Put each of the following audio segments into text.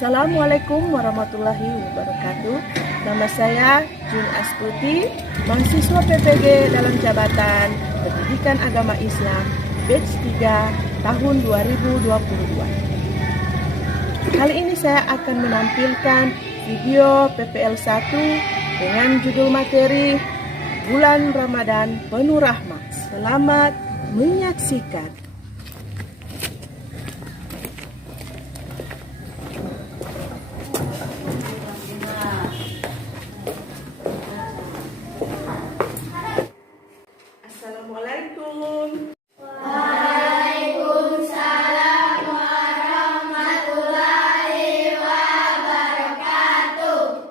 Assalamualaikum warahmatullahi wabarakatuh. Nama saya Jun Astuti, mahasiswa PPG dalam Jabatan Pendidikan Agama Islam Batch 3 tahun 2022. Kali ini saya akan menampilkan video PPL 1 dengan judul materi Bulan Ramadan Penuh Rahmat. Selamat menyaksikan. Assalamualaikum. Waalaikumsalam warahmatullahi wabarakatuh.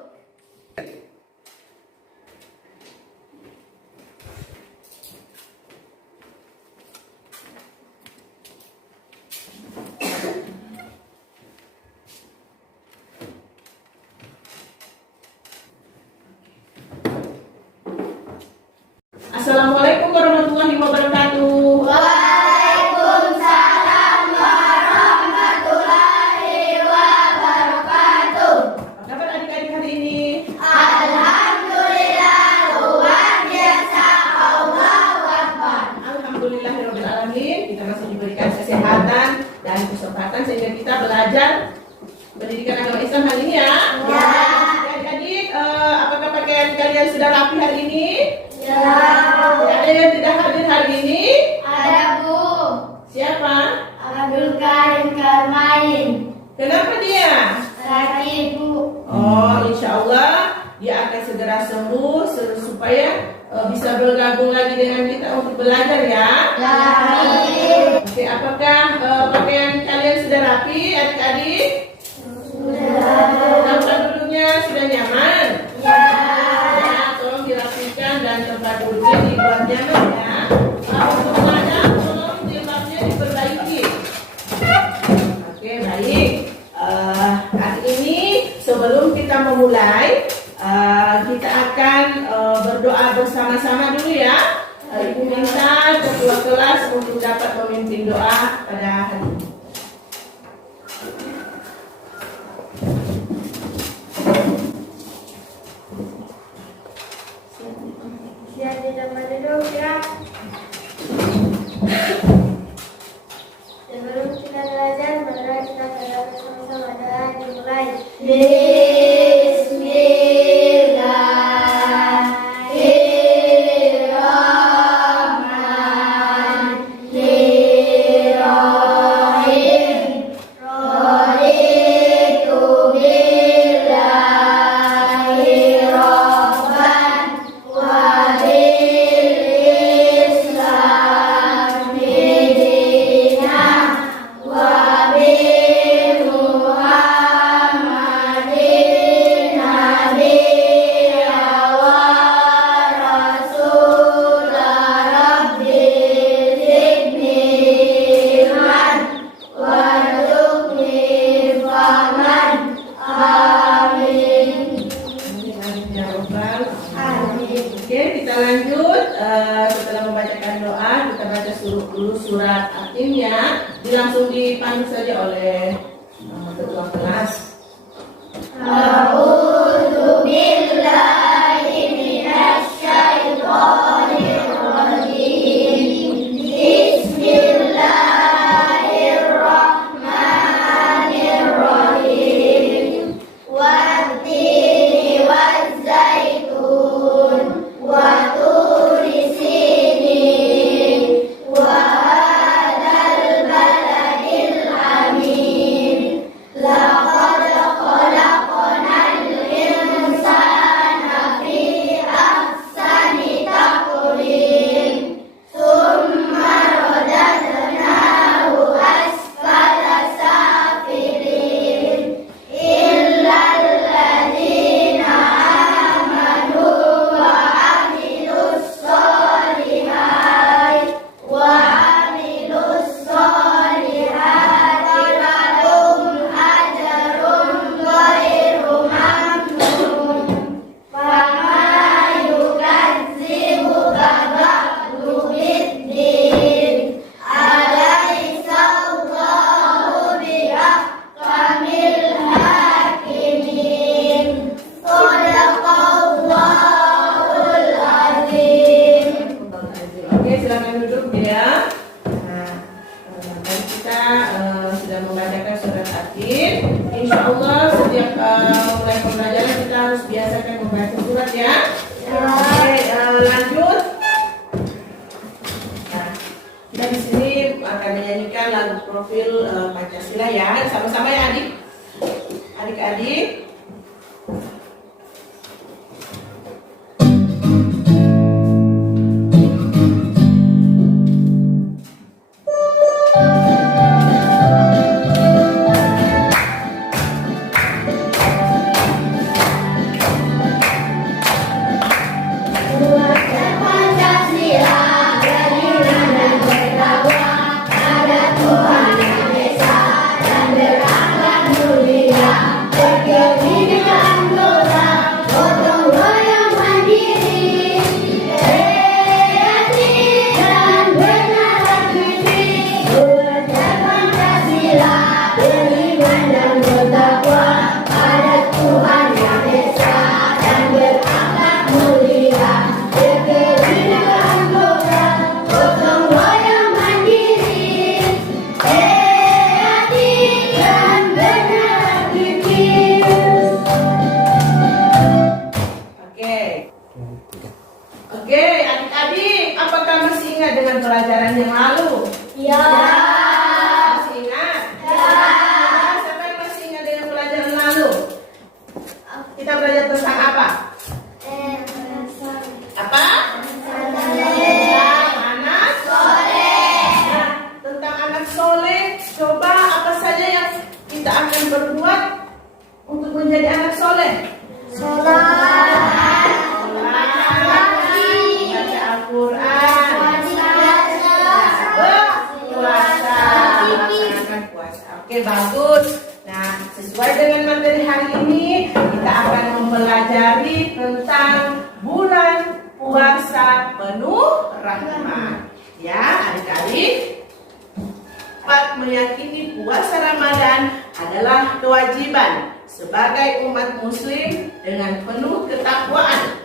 Assalamualaikum warahmatullahi wabarakatuh. Waalaikumsalam warahmatullahi wabarakatuh. Apa kabar adik-adik hari ini? Alhamdulillah luar biasa. Allahu Akbar. Alhamdulillahirabbil alamin. Kita masih diberikan kesehatan dan kesempatan sehingga kita belajar pendidikan agama Islam hari ini ya. Ya. Adik-adik, apakah pakaian kalian sudah rapi hari ini? Ya. Ada yang tidak hadir hari ini? Ada Bu. Siapa? Abdul Karim Karmain. Kenapa dia? Sakit Bu. Oh, insya Allah dia akan segera sembuh supaya bisa bergabung lagi dengan kita untuk belajar ya. Amin. Oke, apakah pakaian kalian sudah rapi, adik-adik? Sudah. Tempat duduknya sudah nyaman? Ya. Ya, tolong dirapikan dan tempat duduknya dibuat nyaman ya. Untuk mengajar, tolong jilbabnya diperbaiki. Oke, baik. Hari ini sebelum kita memulai, kita akan berdoa bersama-sama dulu ya. Ibu minta ketua kelas untuk dapat memimpin doa pada hari ini. Siap di tempat duduk ya. Sebelum kita belajar, mari kita katakan sama-sama doa dimulai. Bismillahirrahmanirrahim. Raditu billahi rabban wa bil islami dinan wa bi Muhammadin nabiyya wa rasula rabbi zidni ilman warzuqni fahman. Amin. Ya Rabbal. Amin. Oke, kita lanjut. Setelah membacakan doa, kita baca dulu surat At-Tin-nya. Langsung dipandu saja oleh ketua kelas. A'udzu billahi minasy syaithanir rajim. Bismillahirrahmanirrahim. Wat-tini waz-zaitun wa turi sinin wa hadzal baladil amin. Laqad khalaqnal insana fi ahsani taqwim. insya Allah setiap mulai pembelajaran kita harus biasakan membaca surat ya. Oke, lanjut. Nah, kita di sini akan menyanyikan lagu profil Pancasila ya, sama-sama ya adik-adik. Oke, adik-adik, apakah masih ingat dengan pelajaran yang lalu? Ya. Masih ingat? Ya. Siapa yang masih ingat dengan pelajaran lalu? Kita belajar tentang apa? Apa? Tentang anak soleh. Nah, tentang anak soleh, coba apa saja yang kita akan berbuat untuk menjadi anak soleh? Oke, bagus. Nah, sesuai dengan materi hari ini, kita akan mempelajari tentang bulan puasa penuh rahmat. Ya, adik-adik, dapat meyakini puasa Ramadan adalah kewajiban sebagai umat muslim dengan penuh ketakwaan.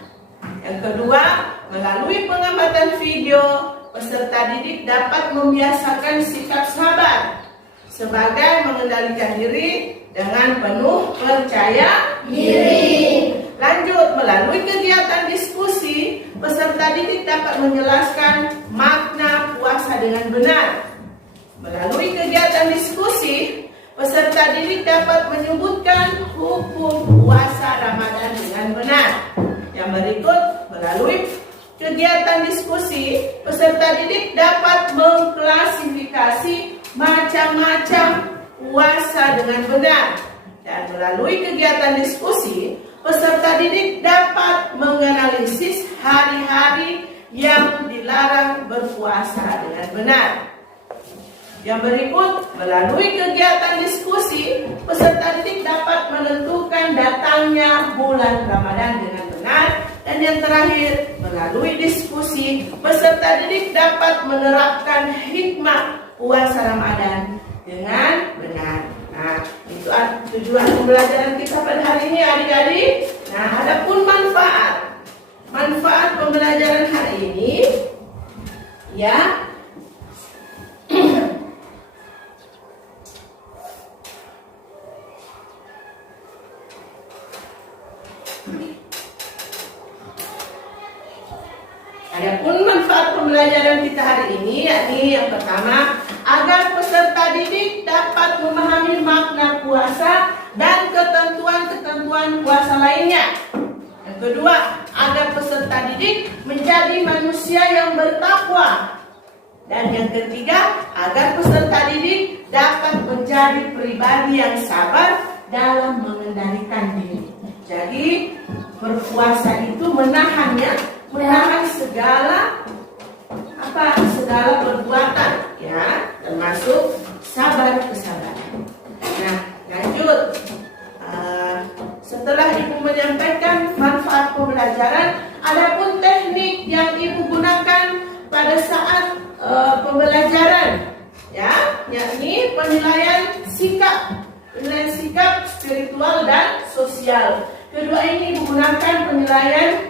Yang kedua, melalui pengamatan video, peserta didik dapat membiasakan sikap sabar sebagai mengendalikan diri dengan penuh percaya diri. Lanjut, melalui kegiatan diskusi, peserta didik dapat menjelaskan makna puasa dengan benar. Melalui kegiatan diskusi, peserta didik dapat menyebutkan hukum puasa Ramadan dengan benar. Yang berikut, melalui kegiatan diskusi, peserta didik dapat mengklasifikasi macam-macam puasa dengan benar. Dan melalui kegiatan diskusi, peserta didik dapat menganalisis hari-hari yang dilarang berpuasa dengan benar. Yang berikut, melalui kegiatan diskusi, peserta didik dapat menentukan datangnya bulan Ramadan dengan benar. Dan yang terakhir, melalui diskusi, peserta didik dapat menerapkan hikmah puasa Ramadan dengan benar. Nah, itu tujuan pembelajaran kita pada hari ini adik-adik. Nah, adapun manfaat pembelajaran hari ini ya. Adapun manfaat pembelajaran kita hari ini yakni yang pertama, agar peserta didik dapat memahami makna puasa dan ketentuan-ketentuan puasa lainnya. Yang kedua, agar peserta didik menjadi manusia yang bertakwa. Dan yang ketiga, agar peserta didik dapat menjadi pribadi yang sabar dalam mengendalikan diri. Jadi, berpuasa itu menahan segala perbuatan ya, termasuk kesabaran. Nah, lanjut. Setelah Ibu menyampaikan manfaat pembelajaran, adapun teknik yang Ibu gunakan pada saat pembelajaran ya, yakni penilaian sikap spiritual dan sosial. Kedua ini Ibu gunakan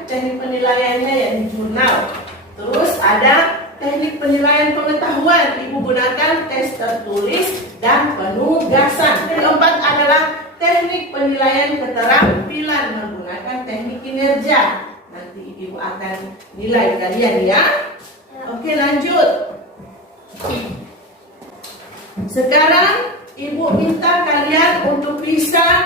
teknik penilaiannya yakni jurnal. Terus ada teknik penilaian pengetahuan, Ibu gunakan tes tertulis dan penugasan. Yang keempat adalah teknik penilaian keterampilan menggunakan teknik kinerja. Nanti ibu akan nilai kalian ya. Oke, lanjut. Sekarang ibu minta kalian untuk bisa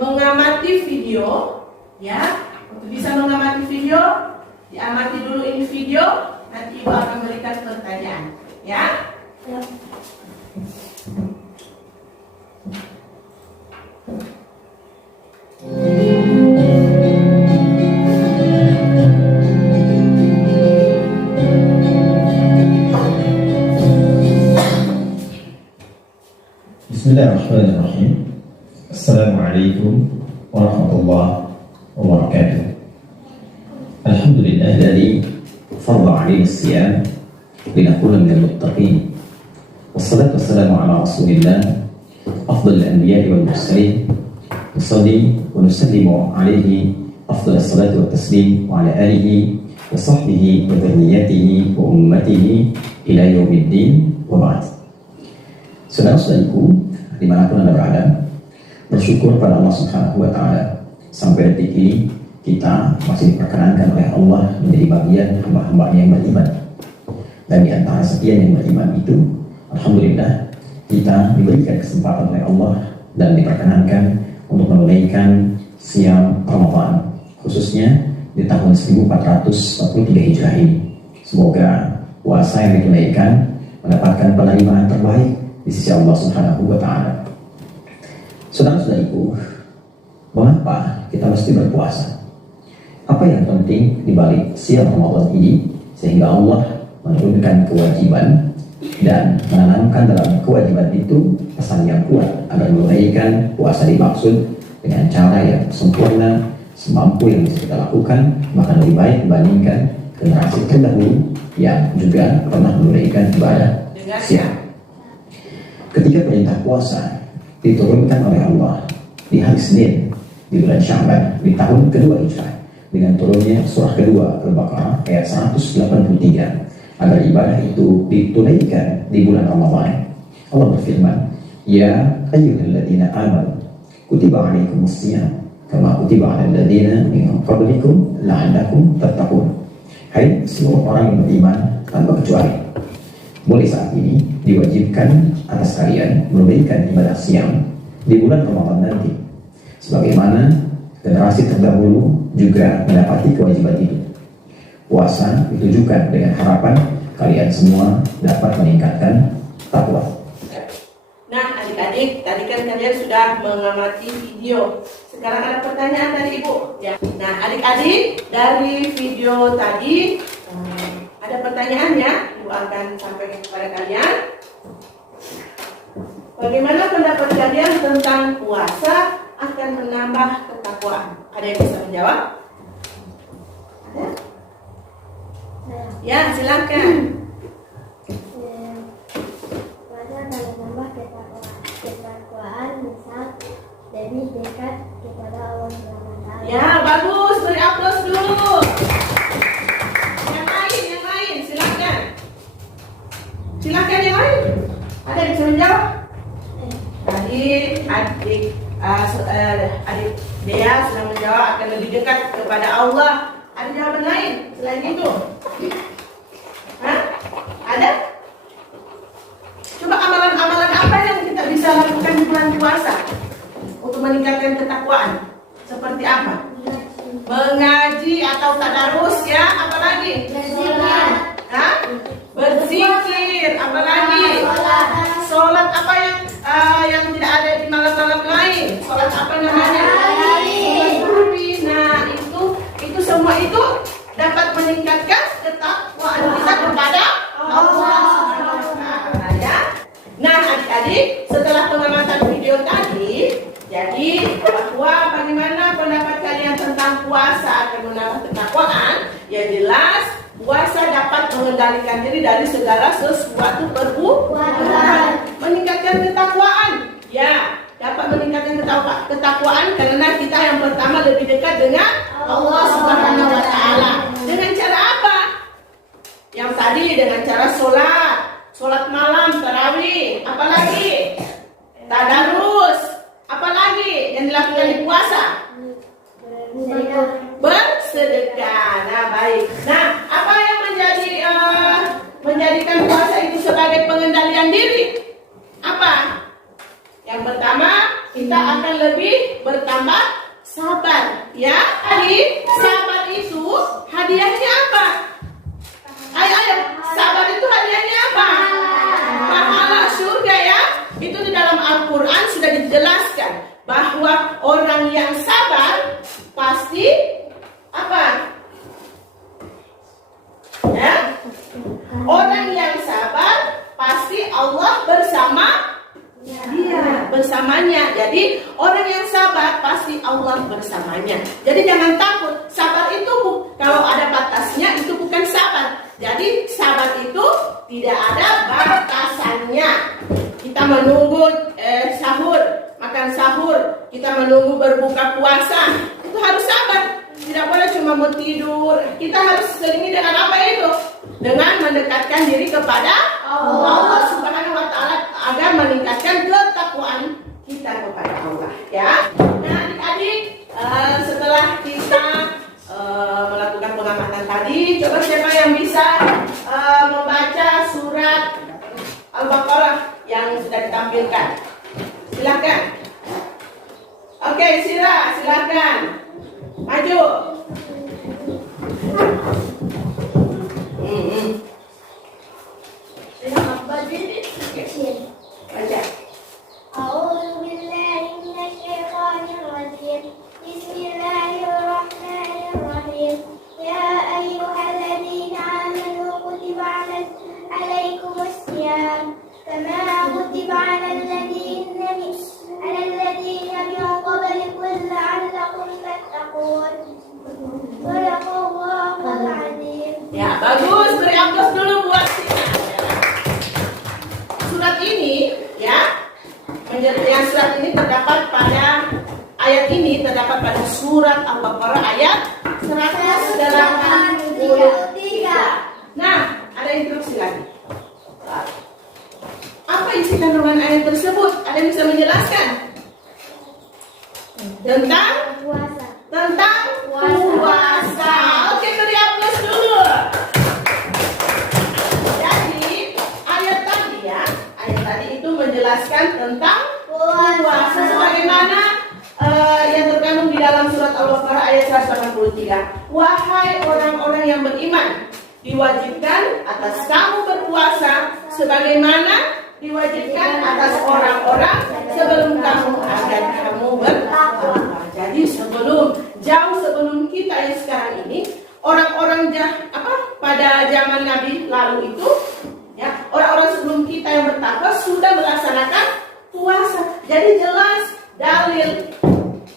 mengamati video ya. Untuk bisa mengamati video, diamati dulu ini video, nanti ibu akan berikan pertanyaan ya. Bismillahirrahmanirrahim. Assalamualaikum warahmatullahi wabarakatuh. Alhamdulillahilladzi farada 'alaina as-siyam linakuna minal muttaqin. Wassalatu wassalamu ala Rasulillah afdhalil anbiya'i wal mursalin. Nusalli wa nusallimu alaihi afdhalas salatu wat taslim wa ala alihi wa sahbihi wa dzurriyyatihi wa ummatihi ila yaumiddin wa ba'd. Saudara-saudariku dimanapun Anda berada, bersyukur pada Allah Subhanahu wa Ta'ala, sampai detik ini kita masih diperkenankan oleh Allah menjadi bagian hamba-hamba yang beriman. Dan di antara sekian yang beriman itu, alhamdulillah kita diberikan kesempatan oleh Allah dan diperkenankan untuk menunaikan siam Ramadan, khususnya di tahun 1443 Hijrah ini. Semoga puasa yang ditunaikan mendapatkan penerimaan terbaik di sisi Allah Subhanahu wa Ta'ala. Saudara-saudariku, mengapa kita mesti berpuasa? Apa yang penting di balik siam Ramadan ini sehingga Allah menurunkan kewajiban dan menanamkan dalam kewajiban itu pesan yang kuat agar menunaikan puasa dimaksud dengan cara yang sempurna, semampu yang bisa kita lakukan, bahkan lebih baik dibandingkan generasi terdahulu yang juga pernah menunaikan ibadah siam. Ketika perintah puasa diturunkan oleh Allah di hari Senin di bulan Sya'ban di tahun kedua Hijrah dengan turunnya surah kedua Al-Baqarah ayat 183 agar ibadah itu ditunaikan di bulan Ramadan, Allah berfirman, "Ya ayyuhalladzina amanu kutiba 'alaikumus shiyam kama kutiba 'alal ladzina min qablikum la'allakum tattaqun." Hai seluruh orang yang beriman tanpa kecuali, mulai saat ini diwajibkan atas kalian menunaikan ibadah siam di bulan Ramadan nanti, sebagaimana generasi terdahulu juga mendapati kewajiban itu. Puasa ditujukan dengan harapan kalian semua dapat meningkatkan takwa. Nah, adik-adik, tadi kan kalian sudah mengamati video. Sekarang ada pertanyaan dari ibu. Ya. Nah, adik-adik, dari video tadi ada pertanyaannya, ibu akan sampaikan kepada kalian. Bagaimana pendapat kalian tentang puasa akan menambah ketakwaan? Ada yang bisa menjawab? Ada? Ya, silakan. Puasa akan menambah ketakwaan, misal lebih dekat kepada Allah SWT. Ya, bagus. Beri aplaus dulu. Yang lain, silakan. Silakan yang lain. Ada yang bisa menjawab? Tadi adik Dea sudah menjawab akan lebih dekat kepada Allah. Ada jawaban lain selain itu? Hah? Ada? Coba amalan-amalan apa yang kita bisa lakukan di bulan puasa untuk meningkatkan ketakwaan? Seperti apa? Mengaji atau tadarus ya? Apa lagi? Berzikir. Hah? Berzikir. Apa lagi? Sholat apa yang tidak ada di malam-malam lain? Sholat apa namanya? Nah, itu semua itu dapat meningkatkan ketakwaan kita kepada Allah Subhanahu wa Ta'ala ya. Nah, adik-adik, setelah pengamatan video tadi, jadi bahwa bagaimana pendapat kalian tentang puasa akan menambah ketakwaan? Ya jelas, puasa dapat mengendalikan diri dari segala sesuatu perbuatan, meningkatkan ketakwaan. Ya, dapat meningkatkan ketakwaan karena kita yang pertama lebih dekat dengan Allah Subhanahu wa Ta'ala. Dengan cara apa? Yang tadi dengan cara sholat malam, tarawih, apalagi tadarus. sebagai pengendalian diri. Apa? Yang pertama, kita akan lebih bertambah sabar, ya. Jadi sabar itu hadiahnya apa? Ayo, sabar itu hadiahnya apa? Pahala surga, ya. Itu di dalam Al-Quran sudah dijelaskan bahwa orang yang sabar pasti apa? Ya? Orang yang sabar pasti Allah bersama dia, bersamanya. Jadi orang yang sabar pasti Allah bersamanya. Jadi jangan takut. Sabar itu kalau ada batasnya itu bukan sabar. Jadi sabar itu tidak ada batasannya. Kita menunggu sahur, makan sahur, kita menunggu berbuka puasa, itu harus sabar. Tidak boleh cuma mau tidur. Kita harus selingi dengan apa itu? Dengan mendekatkan diri kepada Allah Subhanahu wa Ta'ala agar meningkatkan ketakwaan kita kepada Allah, ya. Nah, adik-adik, setelah kita melakukan pengamatan tadi, coba siapa yang bisa membaca surat Al-Baqarah yang sudah ditampilkan? Silakan. Oke, Sira, silakan. Maju. Baca. أعوذ بالله من الشيطان الرجيم بسم الله الرحمن الرحيم يا أيها الذين آمنوا كتب عليكم الصيام كما كتب على الذين من قبلكم لعلكم تتقون صدق الله العظيم. Ya, bagus. Beri aplaus dulu buat Sina. Surat ini, ya, yang surat ini terdapat pada ayat ini terdapat pada surat Al-Baqarah ayat 183. Nah, ada instruksi lagi. Apa isi kandungan ayat tersebut? Ada yang bisa menjelaskan? Tentang puasa. Oke, beri aplaus dulu. Jadi, ayat tadi itu menjelaskan tentang puasa sebagaimana yang terkandung di dalam surat Al-Baqarah ayat 183. Wahai orang-orang yang beriman, diwajibkan atas kamu berpuasa sebagaimana diwajibkan atas orang-orang sebelum kamu agar kamu bertakwa. Jadi jauh sebelum kita yang sekarang ini, orang-orang pada zaman Nabi lalu itu, ya, orang-orang sebelum kita yang bertakwa sudah melaksanakan puasa. Jadi jelas dalil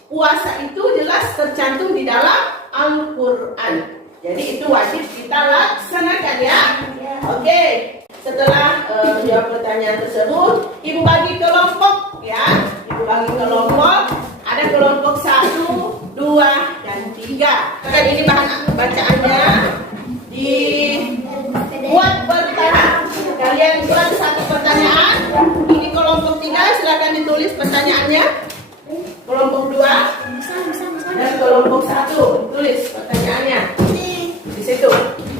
puasa itu jelas tercantum di dalam Al-Quran. Jadi itu wajib kita laksanakan, ya. Oke. Setelah menjawab pertanyaan tersebut, Ibu bagi kelompok, ya. Ibu bagi kelompok. Ada kelompok 1, 2, dan 3. Dan ini bahan bacaannya dibuat bertanya. Kalian buat satu pertanyaan. Ini kelompok 3, silakan ditulis pertanyaannya. Kelompok 2 dan kelompok 1, tulis pertanyaannya di situ.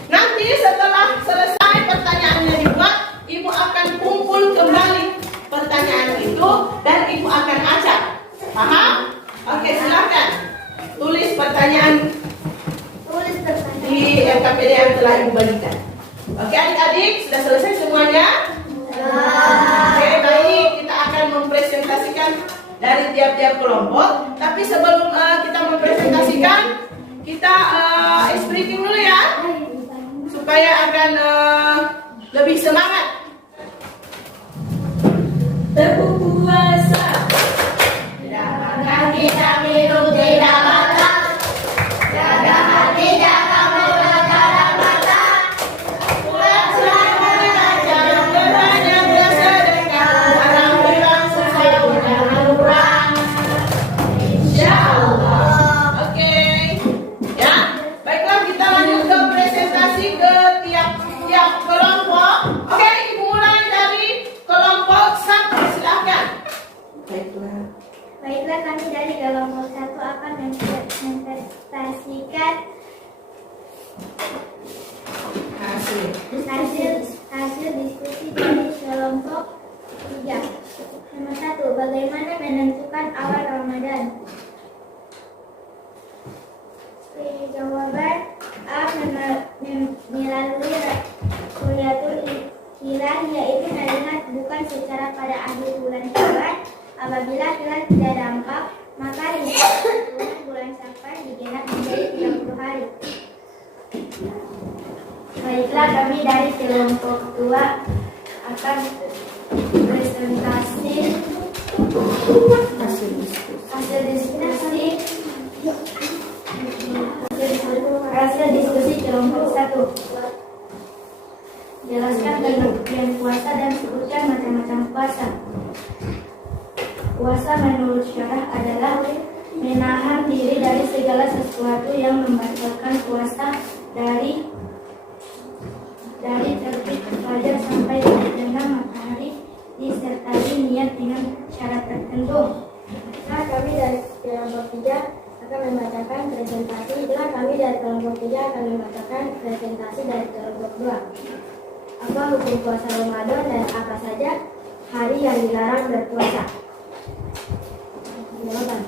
Nanti setelah selesai pertanyaannya dibuat, Ibu akan kumpul kembali pertanyaan itu dan Ibu akan acak. Paham? Oke, silakan tulis pertanyaan di LKPD yang telah Ibu bagikan. Oke, adik-adik, sudah selesai semuanya? Oke, baik. Kita akan mempresentasikan dari tiap-tiap kelompok. Tapi sebelum kita mempresentasikan, kita speaking dulu, ya, supaya akan lebih semangat. Berpuasa. Tidak makan, tidak minum, tidak makan. Jaga hati, jaga mulut, jaga mata. Puasa belajar, berbanyak bersedekah. Alhamdulillah, susah jangan lupa. Insya Allah. Oke. Ya, baiklah kita lanjut ke presentasi ke tiap kelompok. Oke. diskusi dari kelompok 3. Nomor 1. Bagaimana menentukan awal Ramadan? Jawaban A. Melalui Ru'yatul Hilal, yaitu melihat bukan secara pada akhir bulan Syawal. Apabila hilal tidak nampak, maka bulan Syawal digenap menjadi 30 hari. Baiklah, kami dari kelompok 2 akan presentasi hasil diskusi kelompok 1. Jelaskan pengertian puasa dan sebutkan macam-macam puasa. Puasa menurut syarah adalah menahan diri dari segala sesuatu yang membatalkan puasa, dari terbit fajar sampai terbenam matahari, disertai niat dengan syarat tertentu. Nah, kami dari kelompok 3 akan membacakan presentasi. Kami dari kelompok 3 akan membacakan presentasi dari kelompok 2. Apa hukum puasa Ramadan dan apa saja hari yang dilarang berpuasa? Jawaban.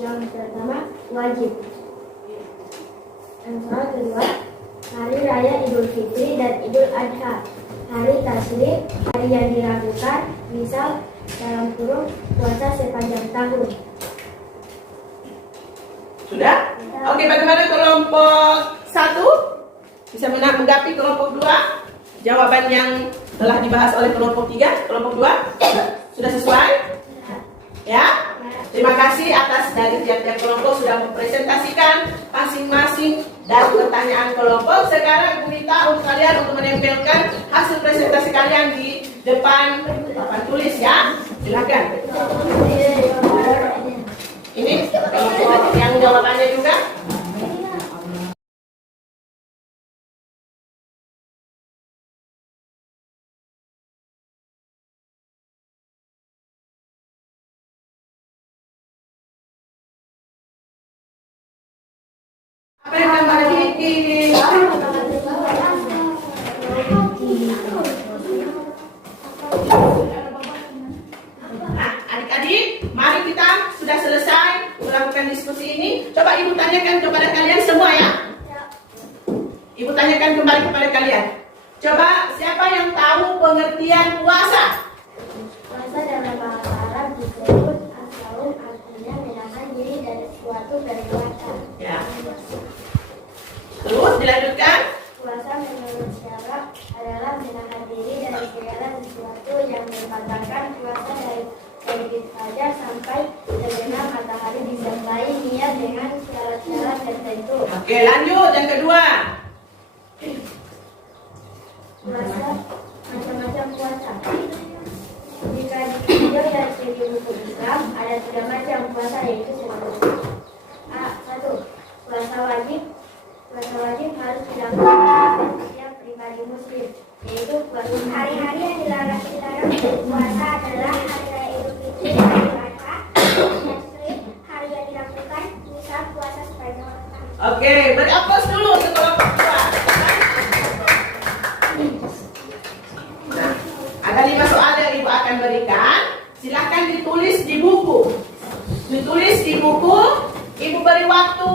Yang pertama, wajib. Yang kedua, hari raya Idul Fitri dan Idul Adha. Hari tasyrik, hari yang dilakukan, misal dalam kurung puasa sepanjang tahun. Sudah? Oke, bagaimana kelompok 1? Bisa menanggapi kelompok 2? Jawaban yang telah dibahas oleh kelompok 3, kelompok 2? Sudah sesuai? Ya? Terima kasih atas dari tiap-tiap kelompok sudah mempresentasikan masing-masing dari pertanyaan kelompok. Sekarang aku minta untuk kalian untuk menempelkan hasil presentasi kalian di depan papan tulis ya. Silakan. Ini kelompok yang jawabannya juga. Apa yang gambar ini? Nah, adik-adik, mari kita sudah selesai melakukan diskusi ini. Coba ibu tanyakan kepada kalian semua ya. Ibu tanyakan kembali kepada kalian. Coba siapa yang tahu pengertian puasa? Puasa dalam bahasa Arab disebut as-saum, artinya menahan diri dari suatu perbuatan. Ya. Terus dilanjutkan. Puasa menurut syarah adalah menahan diri dari segala sesuatu yang membatalkan puasa, dari terbit fajar sampai terbenam matahari, disertai niat dengan syarat-syarat tertentu. Oke, lanjut yang kedua. Puasa macam-macam puasa. Jika ditinjau dari segi hukum Islam, ada 3 macam puasa, yaitu sebagai A. 1. Puasa wajib. Puasa wajib harus dilakukan oleh setiap pribadi muslim, yaitu hari-hari yang dilarang berpuasa adalah hari raya Idul Fitri dan Idul Adha. Hari yang dilakukan misal puasa sepanjang tahun. Oke, beri aplaus dulu untuk kelompok 2. Nah, ada 5 soal yang ibu akan berikan. Silakan ditulis di buku. Ditulis di buku. Ibu beri waktu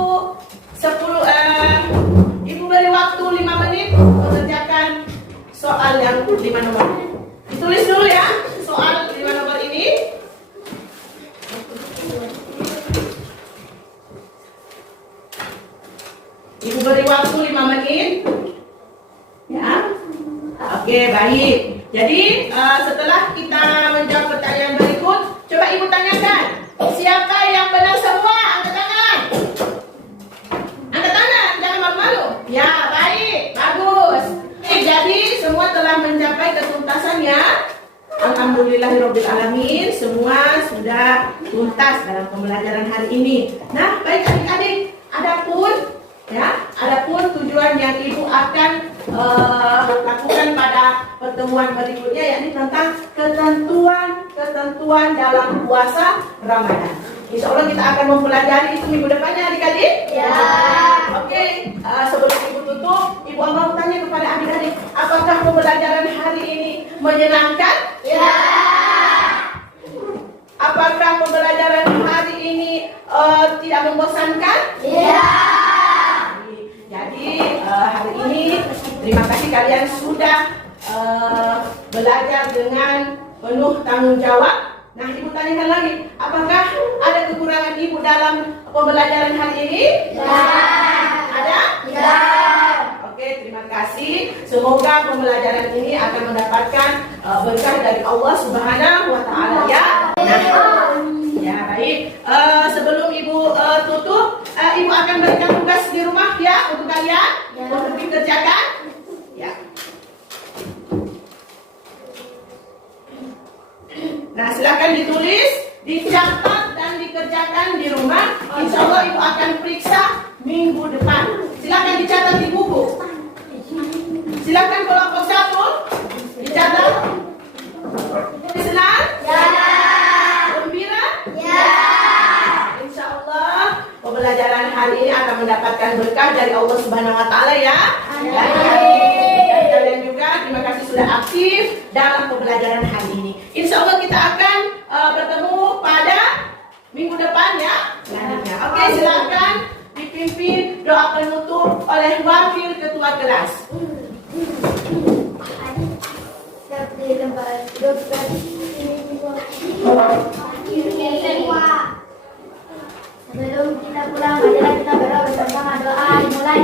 5 menit mengerjakan soal yang 5 nomor. Ditulis dulu ya soal 5 nomor ini. Ibu beri waktu 5 menit. Ya. Oke, baik. Jadi setelah kita menjawab pertanyaan berikut, coba ibu tanyakan, siapa yang benar semua? Angkat tangan. Angkat tangan, jangan malu-malu. Ya, baik, bagus. Jadi semua telah mencapai ketuntasannya. Alhamdulillahirobbilalamin, semua sudah tuntas dalam pembelajaran hari ini. Nah, baik adik-adik, adapun tujuan yang ibu akan lakukan pada pertemuan berikutnya, yakni tentang ketentuan dalam puasa Ramadan. Insya Allah kita akan mempelajari itu minggu depannya adik-adik. Ya. Oke, sebelum ibu tutup, ibu mau tanya kepada adik-adik, apakah pembelajaran hari ini menyenangkan? Ya. Apakah pembelajaran hari ini tidak membosankan? Ya. Jadi hari ini terima kasih kalian sudah belajar dengan penuh tanggung jawab. Nah, ibu tanyakan lagi, apakah ada kekurangan ibu dalam pembelajaran hari ini? Ya. Ada? Ya. Oke, terima kasih. Semoga pembelajaran ini akan mendapatkan berkah dari Allah Subhanahu wa Ta'ala ya. Nah, ya baik. Sebelum ibu tutup, ibu akan berikan tugas di rumah ya untuk kalian untuk dikerjakan. Ya. Nah, silakan ditulis, dicatat dan dikerjakan di rumah. Insya Allah ibu akan periksa minggu depan. Silakan dicatat di buku. Silakan kelompok 1 dicatat. Senang? Ya. Gembira? Ya. Insya Allah pembelajaran hari ini akan mendapatkan berkah dari Allah Subhanahu Wa Taala ya. Amin. Dan kalian juga terima kasih sudah aktif dalam pembelajaran hari ini. Insya Allah kita akan bertemu pada minggu depan ya. Selanjutnya. Oke, silakan dipimpin doa penutup oleh wakil ketua kelas. Seperti tempat dokter sebelum kita pulang, marilah kita berdoa bersama doa dimulai.